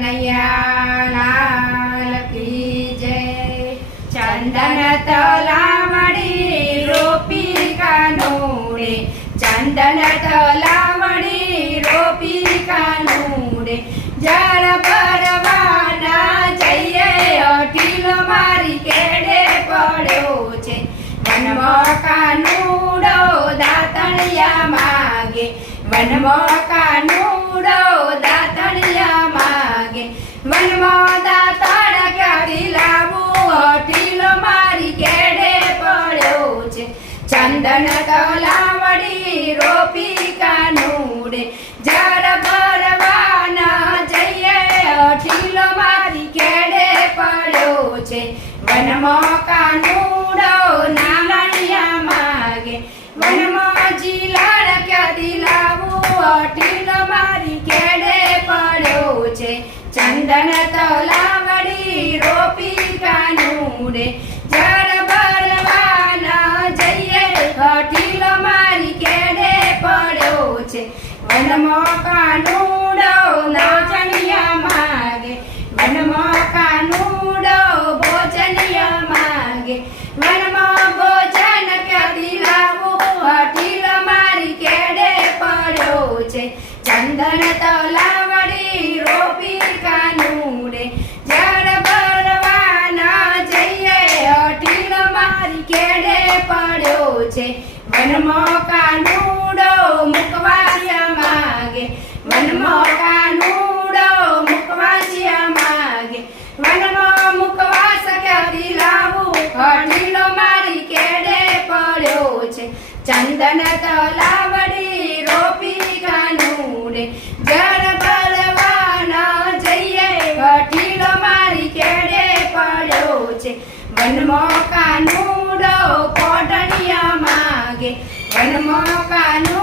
કનૈયા લાલ કી જય। ચંદન તલાવડી રોપી કાનુડે, ચંદન તલાવડી રોપી કાનુડે, જળ ભરવાના જઈએ અઢીલો મારી કેડે પડ્યો છે। વનમાં કાનુડો દાતણિયા માગે, વનમાં કાનુડો દાતણિયા માગે, વનમાં દાતણ ક્યાંથી લાવું અઢીલો મારી કેડે પડ્યો છે। ચંદન તલાવડી રોપી કાનુડે, જળ ભરવાના જઈએ અઢીલો મારી કેડે પડ્યો છે। વનમાં કાનુડો નાલણિયા માગે, વનમાં જીલણ ક્યાંથી લાવું અઢીલો મારી કેડે પડ્યો છે। ચંદન તલાવડી રોપી કાનુડે, જળ ભરવાના જઈએ અઢીલો મારી કેડે પડ્યો છે। વનમાં કાનુડો નાચણિયા માગે, વનમાં કાનુડો ભોજનિયા માગે, વનમાં ભોજન ક્યાંથી લાવું અઢીલો મારી કેડે પડ્યો છે। ચંદન તલાવડી રોપી કાનુડે, જળ ભરવાના જઈએ અઢીલો મારી કેડે પડ્યો છે। વનમાં કાનુડો મુકવાસિયા માગે, વનમાં કાનુડો મુકવાસિયા માગે, વનમાં મુકવાસ ક્યાંથી લાવું અઢીલો મારી કેડે પડ્યો છે। ચંદન તલાવડી રોપી કાનુડે, જળ ભરવાના જઈએ અઢીલો મારી કેડે પડ્યો છે। વનમાં કાનુડો કોટણિયા માગે, વનમાં કાનુડો